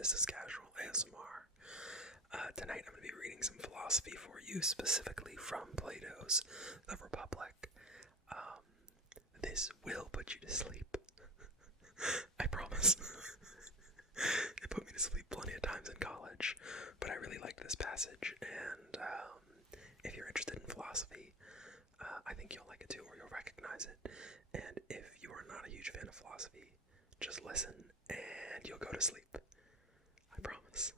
Biz Casual ASMR. Tonight I'm going to be reading some philosophy for you, specifically from Plato's The Republic. This will put you to sleep. I promise. It put me to sleep plenty of times in college, but I really like this passage, and if you're interested in philosophy, I think you'll like it too, or you'll recognize it. And if you are not a huge fan of philosophy, just listen and you'll go to sleep. I promise.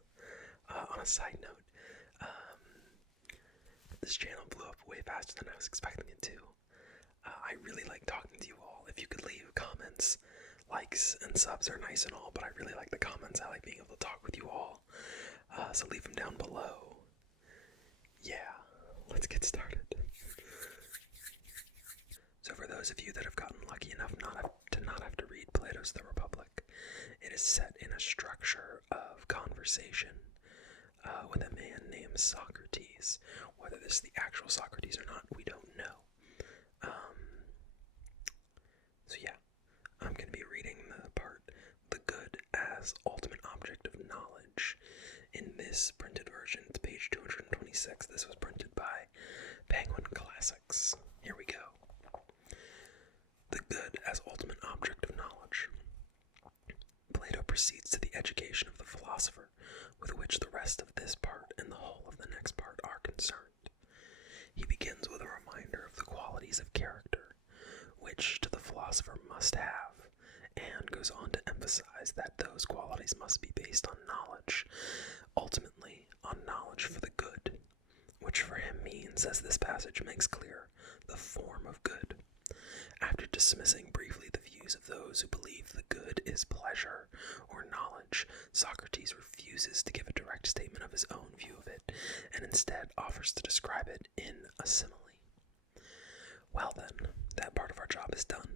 On a side note, this channel blew up way faster than I was expecting it to. I really like talking to you all. If you could leave comments, likes and subs are nice and all, but I really like the comments. I like being able to talk with you all. So leave them down below. Yeah, let's get started. So for those of you that have gotten lucky enough to not have to read Plato's The Republic, it is set in a structure of conversation with a man named Socrates. Whether this is the actual Socrates or not, we don't know. So yeah, I'm going to be reading the part, the good as ultimate object of knowledge. In this printed version, it's page 226. This was printed by Penguin Classics. Here we go. The good as ultimate object of knowledge. Plato proceeds to the education of the philosopher, with which the rest of this part and the whole of the next part are concerned. He begins with a reminder of the qualities of character, which to the philosopher must have, and goes on to emphasize that those qualities must be based on knowledge, ultimately on knowledge for the good, which for him means, as this passage makes clear, the form of good. After dismissing briefly the views of those who believe the good is pleasure or knowledge, Socrates refuses to give a direct statement of his own view of it, and instead offers to describe it in a simile. Well then, that part of our job is done,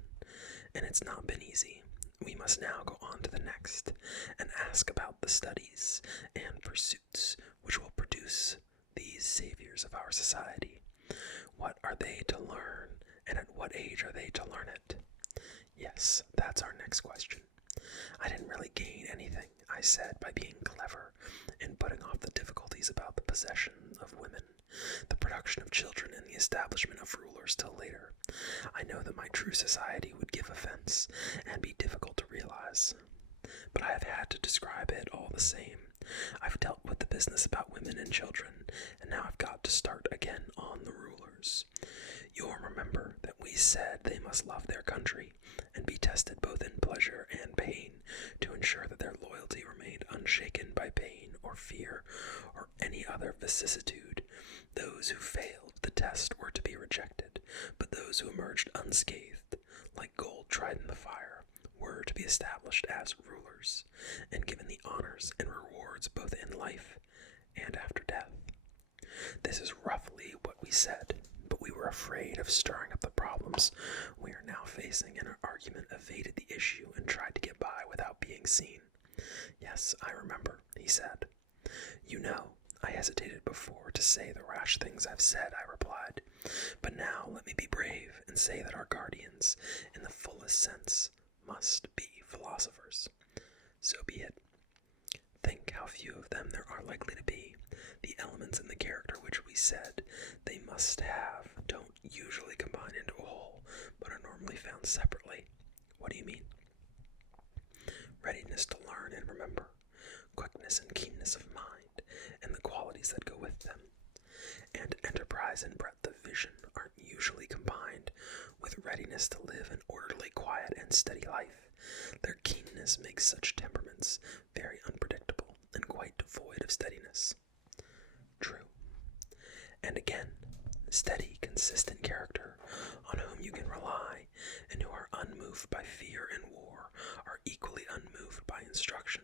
and it's not been easy. We must now go on to the next, and ask about the studies and pursuits which will produce these saviors of our society. What are they to learn, and at what age are they to learn it? Yes, that's our next question. I didn't really gain anything, I said, by being clever and putting off the difficulties about the possession of women, the production of children, and the establishment of rulers till later. I know that my true society would give offense and be difficult to realize, but I have had to describe it all the same. I've dealt with the business about women and children, and now I've got to start again on the rulers. You'll remember that we said they must love their country and be tested both in pleasure and pain to ensure that their loyalty remained unshaken by pain or fear or any other vicissitude. Those who failed the test were to be rejected, but those who emerged unscathed, like gold tried in the fire, were to be established as rulers and given the honors and rewards both in life and after death. This is roughly what we said, but we were afraid of stirring up the problems we are now facing, and our argument evaded the issue and tried to get by without being seen. Yes, I remember, he said. You know, I hesitated before to say the rash things I've said, I replied. But now let me be brave and say that our guardians, in the fullest sense, must be philosophers. So be it. Think how few of them there are likely to be. The elements in the character which we said they must have don't usually combine into a whole, but are normally found separately. What do you mean? Readiness to learn and remember, quickness and keenness of mind, and the qualities that go with them, and enterprise and breadth of vision aren't usually combined with readiness to live an orderly, quiet, and steady life. Their keenness makes such temperaments very unpredictable and quite devoid of steadiness. True. And again, steady, consistent character, on whom you can rely, and who are unmoved by fear and war, are equally unmoved by instruction.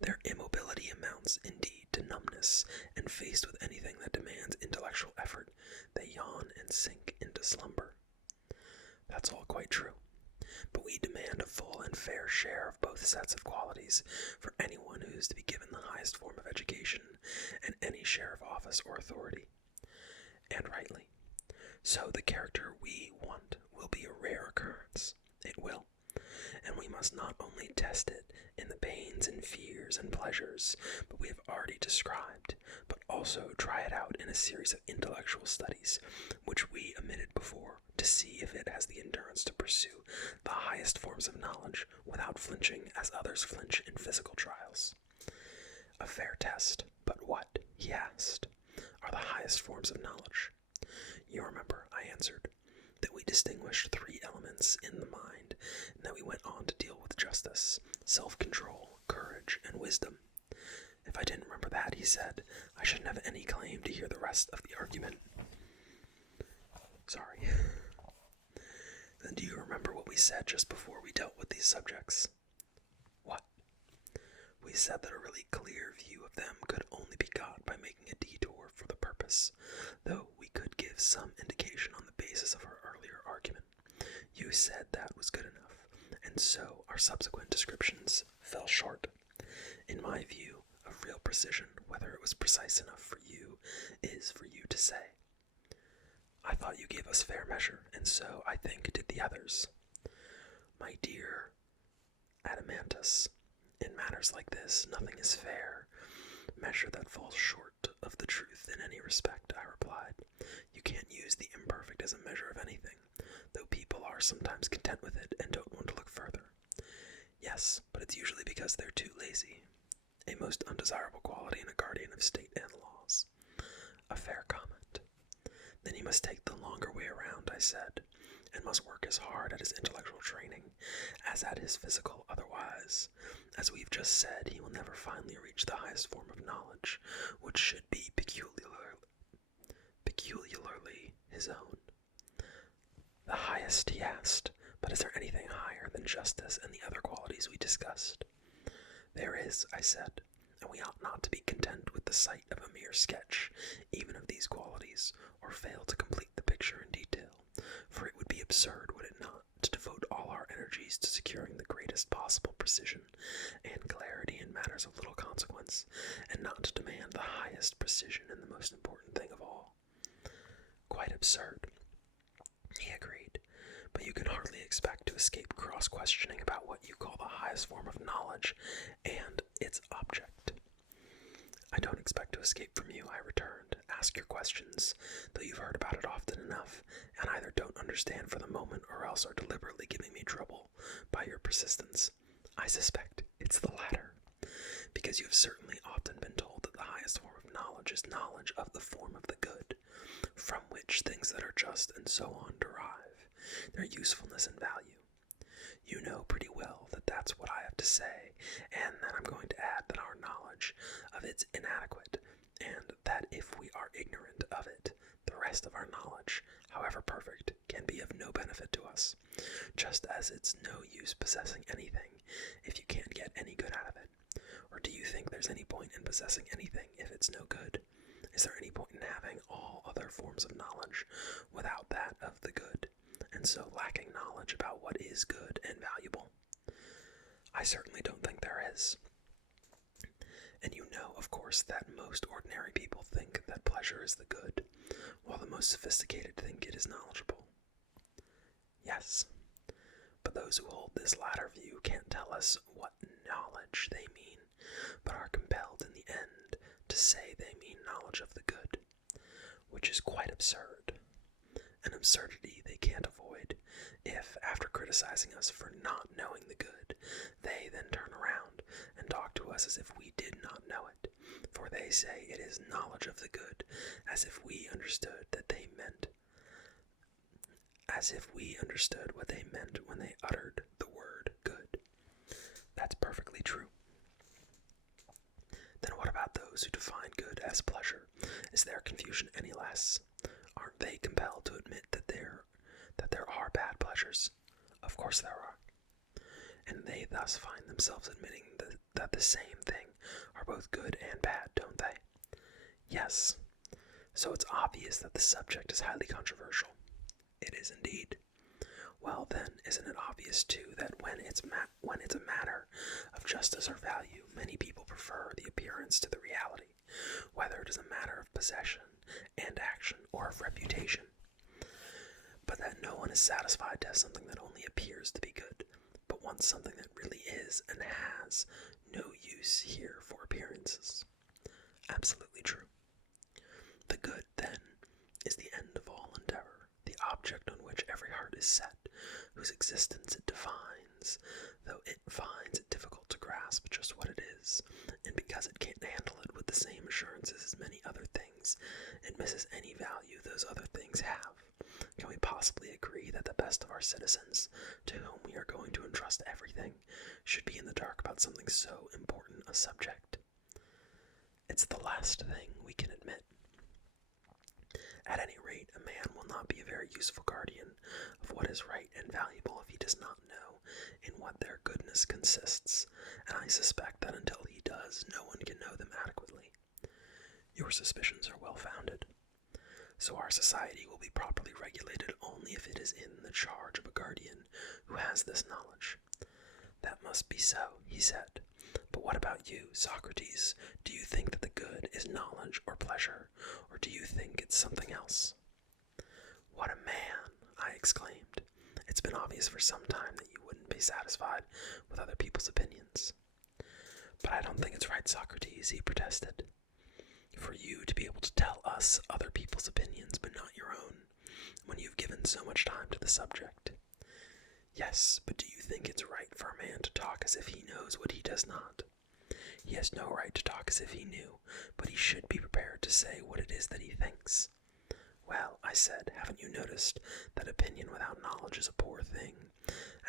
Their immobility amounts, indeed, to numbness, and faced with anything that demands intellectual effort, they yawn and sink into slumber. That's all quite true, but we demand a full and fair share of both sets of qualities for anyone who is to be given the highest form of education and any share of office or authority. And rightly. So the character we want will be a rare occurrence. It will. And we we must not only test it in the pains and fears and pleasures but we have already described, but also try it out in a series of intellectual studies, which we omitted before, to see if it has the endurance to pursue the highest forms of knowledge without flinching as others flinch in physical trials. A fair test, but what, he asked, are the highest forms of knowledge? You remember, I answered, that we distinguished 3 elements in the mind, and that we went on to deal with justice, self-control, courage, and wisdom. If I didn't remember that, he said, I shouldn't have any claim to hear the rest of the argument. Sorry. Then do you remember what we said just before we dealt with these subjects? What? We said that a really clear view of them could only be got by making a detour for the purpose, though we could give some indication on the basis of our earlier argument. You said that was good enough, and so our subsequent descriptions fell short. In my view, of real precision, whether it was precise enough for you, is for you to say. I thought you gave us fair measure, and so, I think, did the others. My dear Adamantus, in matters like this, nothing is fair. Measure that falls short of the truth in any respect, I replied. You can't use the imperfect as a measure of anything, though people are sometimes content with it and don't want to look further. Yes, but it's usually because they're too lazy. A most undesirable quality in a guardian of state and laws. A fair comment. Then he must take the longer way around, I said, and must work as hard at his intellectual training as at his physical otherwise. As we've just said, he will never finally reach the highest form of knowledge, which should be peculiarly his own. The highest, he asked, but is there anything higher than justice and the other qualities we discussed? There is, I said, and we ought not to be content with the sight of a mere sketch, even of these qualities, or fail to complete the picture in detail, for it would be absurd, would it not, to devote all our energies to securing the greatest possible precision and clarity in matters of little consequence, and not to demand the highest precision in the most important thing of all. Quite absurd, he agreed, but you can hardly expect to escape cross-questioning about what you call the highest form of knowledge and its object. I don't expect to escape from you, I returned. Ask your questions, though you've heard about it often enough, and either don't understand for the moment or else are deliberately giving me trouble by your persistence. I suspect it's the latter, because you have certainly often been told that the highest form of knowledge is knowledge of the form of the good, from which things that are just and so on derive their usefulness and value. You know pretty well that that's what I have to say, and that I'm going to add that our knowledge of it's inadequate, and that if we are ignorant of it, the rest of our knowledge, however perfect, can be of no benefit to us, just as it's no use possessing anything if you can't get any good out of it. Or do you think there's any point in possessing anything if it's no good? Is there any point in having all other forms of knowledge without that of the good, and so lacking knowledge about what is good and valuable? I certainly don't think there is. And you know, of course, that most ordinary people think that pleasure is the good, while the most sophisticated think it is knowledgeable. Yes, but those who hold this latter view can't tell us what knowledge they mean, but are compelled in the end to say they mean knowledge of the good, which is quite absurd, an absurdity they can't avoid if, after criticizing us for not knowing the good, they then turn around and talk to us as if we did not know it, for they say it is knowledge of the good, as if we understood what they meant when they uttered the word good. That's perfectly true. Then what about those who define good as pleasure? Is their confusion any less? Aren't they compelled to admit that there are bad pleasures? Of course there are. And they thus find themselves admitting that the same thing are both good and bad, don't they? Yes. So it's obvious that the subject is highly controversial. It is indeed. Well then, isn't it obvious too that when it's a matter of justice or value, many people prefer the appearance to the reality, whether it is a matter of possession and action or of reputation, but that no one is satisfied to have something that only appears to be good, but one on something that really is and has no use here for appearances. Absolutely true. The good, then, is the end of all endeavor, the object on which every heart is set, whose existence it defines, though it finds it difficult to grasp just what it is, and because it can't handle it with the same assurances as many other things, it misses any value those other things have. Can we possibly agree that the best of our citizens, to whom we are going to entrust everything, should be in the dark about something so important a subject? It's the last thing we can admit. At any rate, a man will not be a very useful guardian of what is right and valuable if he does not know in what their goodness consists, and I suspect that until he does, no one can know them adequately. Your suspicions are well founded. So our society will be properly regulated only if it is in the charge of a guardian who has this knowledge. That must be so, he said. But what about you, Socrates? Do you think that the good is knowledge or pleasure, or do you think it's something else? What a man, I exclaimed. It's been obvious for some time that you wouldn't be satisfied with other people's opinions. But I don't think it's right, Socrates, he protested. For you to be able to tell us other people's opinions but not your own, when you've given so much time to the subject. Yes, but do you think it's right for a man to talk as if he knows what he does not? He has no right to talk as if he knew, but he should be prepared to say what it is that he thinks. Well, I said, haven't you noticed that opinion without knowledge is a poor thing?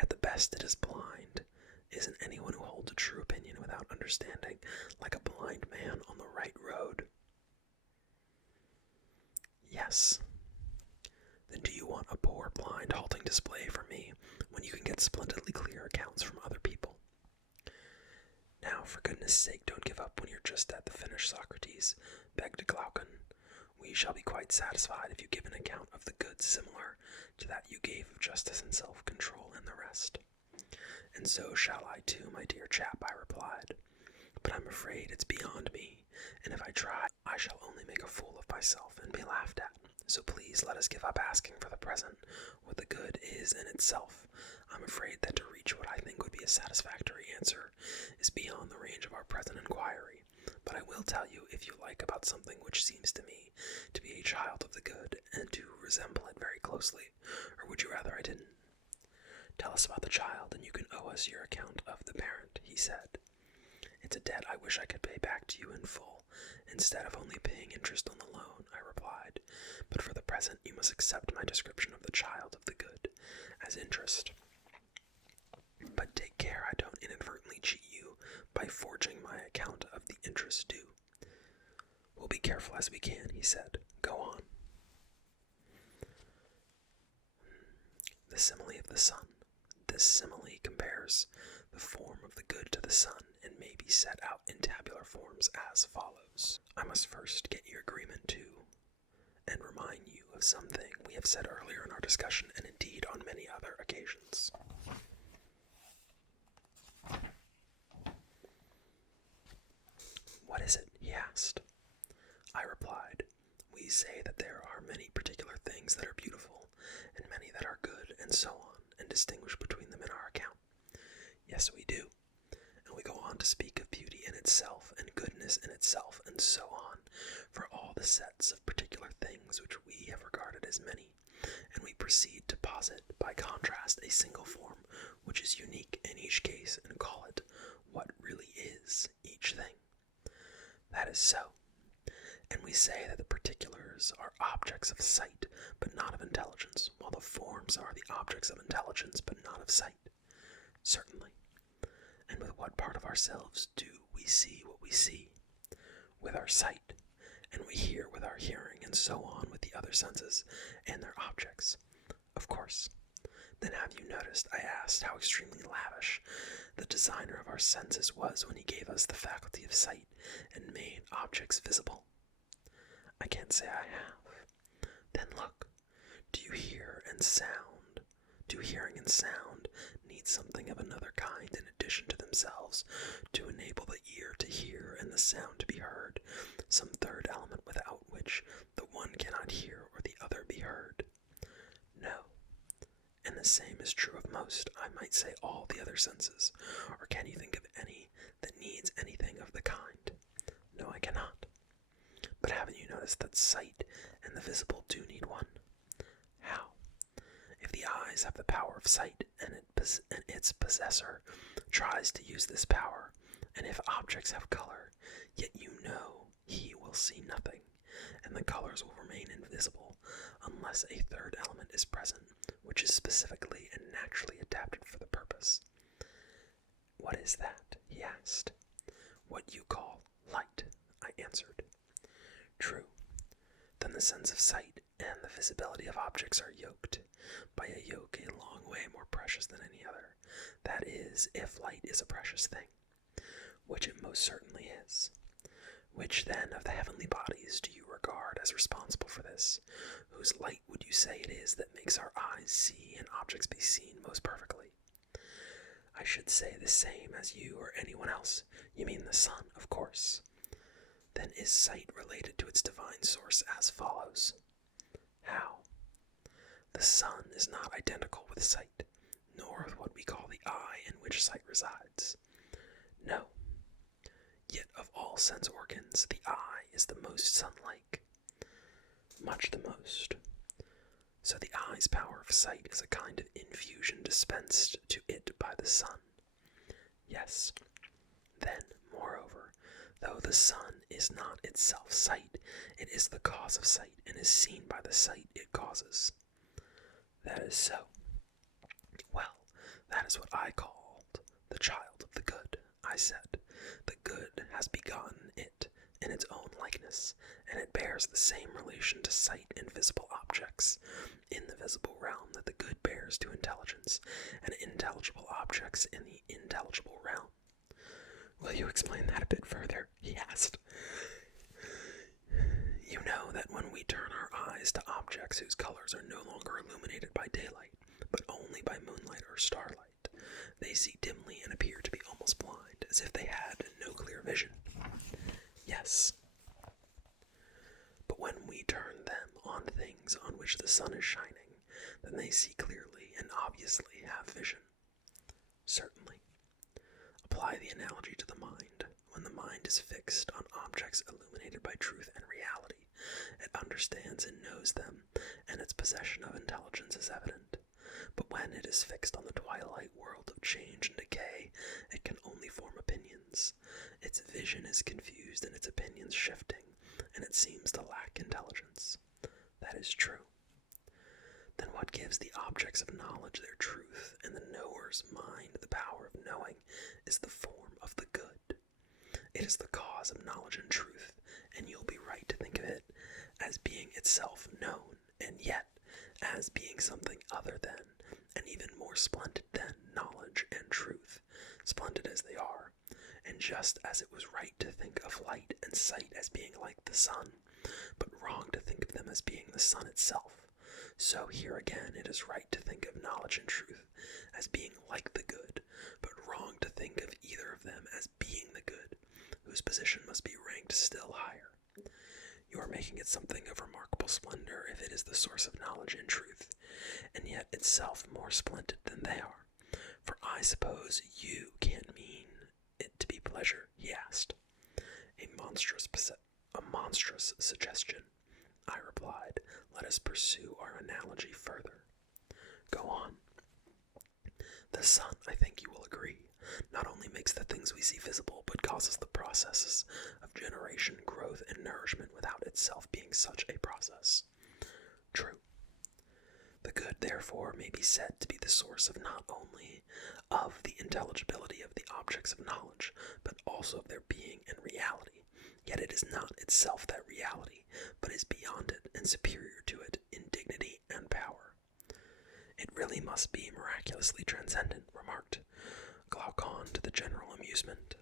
At the best it is blind. Isn't anyone who holds a true opinion without understanding like a blind man on the right road? Yes. Then do you want a poor, blind, halting display from me when you can get splendidly clear accounts from other people? Now, for goodness sake, don't give up when you're just at the finish, Socrates, begged Glaucon. We shall be quite satisfied if you give an account of the goods similar to that you gave of justice and self-control and the rest. And so shall I too, my dear chap, I replied. But I'm afraid it's beyond me, and if I try, I shall only make a fool of myself and be laughed at. So please let us give up asking for the present what the good is in itself. I'm afraid that to reach what I think would be a satisfactory answer is beyond the range of our present inquiry. But I will tell you, if you like, about something which seems to me to be a child of the good and to resemble it very closely, or would you rather I didn't? Tell us about the child, and you can owe us your account of the parent, he said. It's a debt I wish I could pay back to you in full, instead of only paying interest on the loan, I replied. But for the present you must accept my description of the child of the good as interest. But take care I don't inadvertently cheat you by forging my account of the interest due. We'll be careful as we can, he said. Go on. The simile of the sun. This simile compares the form of the good to the sun and may be set out in tabular forms as follows. I must first get your agreement to and remind you of something we have said earlier in our discussion, and indeed on many other occasions. What is it? He asked. I replied, we say that there are many particular things that are beautiful, and many that are good, and so on, and distinguish between them in our account. Yes, we do. And we go on to speak of beauty in itself, and goodness in itself, and so on, for all the sets of particular things which we have regarded as many, and we proceed to posit, by contrast, a single form, which is unique in each case, and call it what really is each thing. That is so. And we say that the particulars are objects of sight, but not of intelligence, while the forms are the objects of intelligence, but not of sight. Certainly. And with what part of ourselves do we see what we see? With our sight. And we hear with our hearing, and so on with the other senses and their objects. Of course. Then have you noticed, I asked, how extremely lavish the designer of our senses was when he gave us the faculty of sight and made objects visible? I can't say I have. Then look, do you hear and sound? Do hearing and sound need something of another kind in addition to themselves to enable the ear to hear and the sound to be heard, some third element without which the one cannot hear or the other be heard? No. And And the same is true of most, I might say all the other senses. Or can you think of any that needs anything of the kind? No, I cannot. But haven't you noticed that sight and the visible do need one? How? If the eyes have the power of sight, and its possessor tries to use this power, and if objects have color, yet you know he will see nothing, and the colors will remain invisible, unless a third element is present, which is specifically and naturally adapted for the purpose. What is that? He asked. What you call light, I answered. True. Then the sense of sight and the visibility of objects are yoked, by a yoke a long way more precious than any other. That is, if light is a precious thing, which it most certainly is. Which then of the heavenly bodies do you regard as responsible for this? Whose light would you say it is that makes our eyes see and objects be seen most perfectly? I should say the same as you or anyone else. You mean the sun, of course. Then is sight related to its divine source as follows? How? The sun is not identical with sight, nor with what we call the eye in which sight resides. No. Yet of all sense organs, the eye is the most sun-like. Much the most. So the eye's power of sight is a kind of infusion dispensed to it by the sun. Yes. Then, moreover, though the sun is not itself sight, it is the cause of sight, and is seen by the sight it causes. That is so. Well, that is what I called the child of the good, I said. The good has begotten it in its own likeness, and it bears the same relation to sight and visible objects in the visible realm that the good bears to intelligence, and intelligible objects in the intelligible realm. Will you explain that a bit further? He asked. You know that when we turn our eyes to objects whose colors are no longer illuminated by daylight, but only by moonlight or starlight, they see dimly and appear to be almost blind, as if they had no clear vision. Yes. But when we turn them on things on which the sun is shining, then they see clearly and obviously have vision. Certainly. Apply the analogy to the mind. When the mind is fixed on objects illuminated by truth and reality, it understands and knows them, and its possession of intelligence is evident. But when it is fixed on the twilight world of change and decay, it can only form opinions. Its vision is confused and its opinions shifting, and it seems to lack intelligence. That is true. Then what gives the objects of knowledge their truth, and the knower's mind the power of knowing, is the form of the good. It is the cause of knowledge and truth, and you'll be right to think of it as being itself known, and yet as being something other than, and even more splendid than, knowledge and truth, splendid as they are, and just as it was right to think of light and sight as being like the sun, but wrong to think of them as being the sun itself, so here again it is right to think of knowledge and truth as being like the good, but wrong to think of either of them as being the good, whose position must be ranked still higher. You are making it something of remarkable splendor if it is the source of knowledge and truth, and yet itself more splendid than they are. For I suppose you can't mean it to be pleasure, he asked. A monstrous suggestion, I replied. Let us pursue our analogy further. Go on. The sun, I think you will agree, not only makes the things we see visible, but causes the processes of generation, growth, and nourishment without itself being such a process. True. The good, therefore, may be said to be the source of not only of the intelligibility of the objects of knowledge, but also of their being and reality. Yet it is not itself that reality, but is beyond it and superior to it in dignity and power. It really must be miraculously transcendent, remarked Glaucon to the general amusement.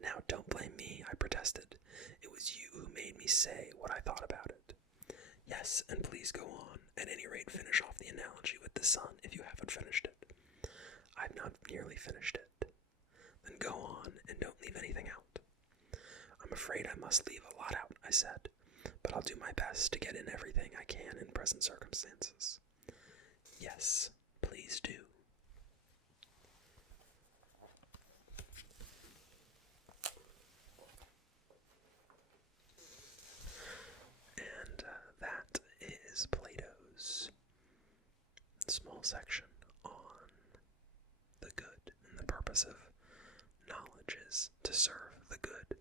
Now don't blame me, I protested. It was you who made me say what I thought about it. Yes, and please go on. At any rate, finish off the analogy with the sun if you haven't finished it. I've not nearly finished it. Then go on, and don't leave anything out. I'm afraid I must leave a lot out, I said, but I'll do my best to get in everything I can in present circumstances. Yes, please do. And that is Plato's small section on the good, and the purpose of knowledge is to serve the good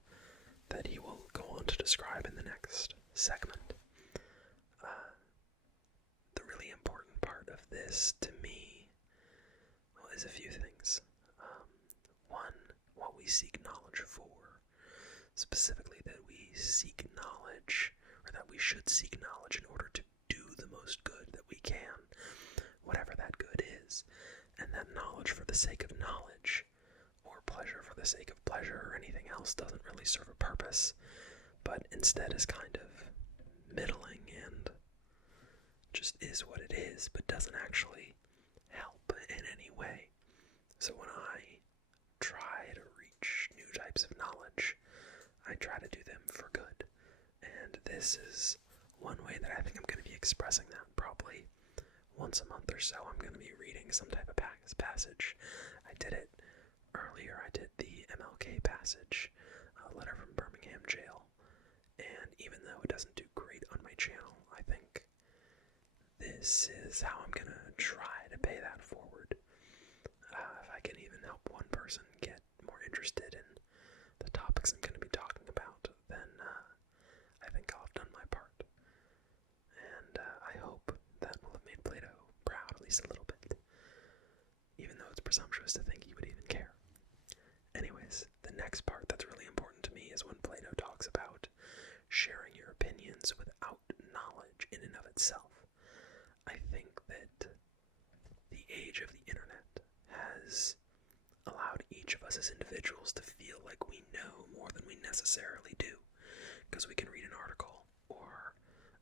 that he will go on to describe in the next segment. The really important part of this to me, well, is a few things. One, what we seek knowledge for, specifically that we seek knowledge, or that we should seek knowledge in order to do the most good that we can, whatever that good is, and that knowledge for the sake of knowledge, or pleasure for the sake of pleasure, or anything else doesn't really serve a purpose, but instead is kind of middling and just is what it is, but doesn't actually help in any way. So when I try to reach new types of knowledge, I try to do them for good. And this is one way that I think I'm going to be expressing that. Probably once a month or so, I'm going to be reading some type of passage. I did it earlier. I did the MLK passage, a letter from Birmingham jail. And even though it doesn't do great on my channel, I think this is how I'm going to try to pay that forward. If I can even help one person get more interested in the topics I'm going to be talking about, then I think I'll have done my part. And I hope that will have made Plato proud at least a little bit, even though it's presumptuous to think he would even care. Anyways, the next part that's really important to me is when Plato talks about sharing your opinions without knowledge in and of itself. I think that the age of the internet has allowed each of us as individuals to feel like we know more than we necessarily do, because we can read an article or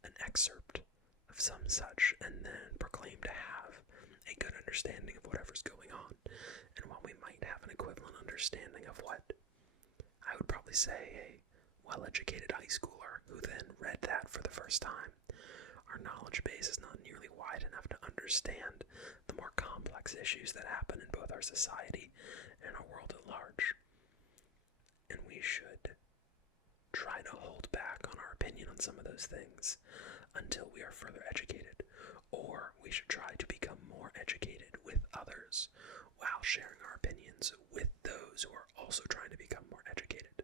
an excerpt of some such and then proclaim to have a good understanding of whatever's going on. And while we might have an equivalent understanding of what I would probably say a well-educated high schooler who then read that for the first time, our knowledge base is not nearly wide enough to understand the more complex issues that happen in both our society and our world at large. And we should try to hold back on our opinion on some of those things until we are further educated, or we should try to become more educated with others while sharing our opinions with those who are also trying to become more educated.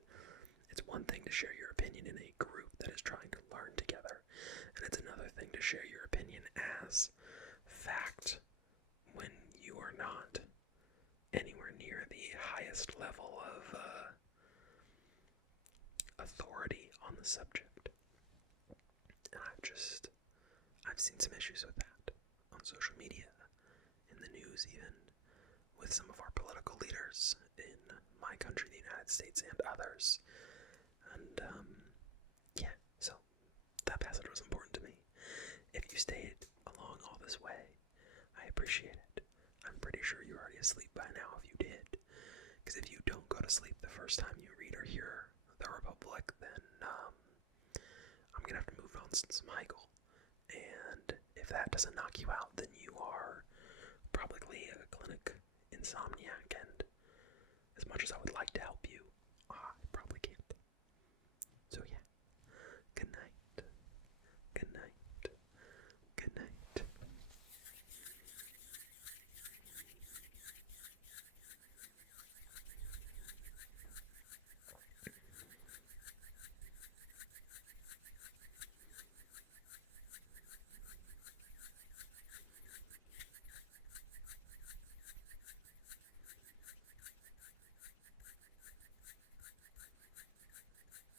It's one thing to share your opinion in a group that is trying to learn together, and it's another thing to share your opinion as fact when you are not anywhere near the highest level of authority on the subject. And I've seen some issues with that on social media, in the news even, with some of our political leaders in my country, the United States, and others. And, yeah, so that passage was important to me. If you stayed along all this way, I appreciate it. I'm pretty sure you're already asleep by now if you did. Because if you don't go to sleep the first time you read or hear The Republic, then I'm going to have to move on to some Heigl. And if that doesn't knock you out, then you are probably a clinic insomniac. And as much as I would like to help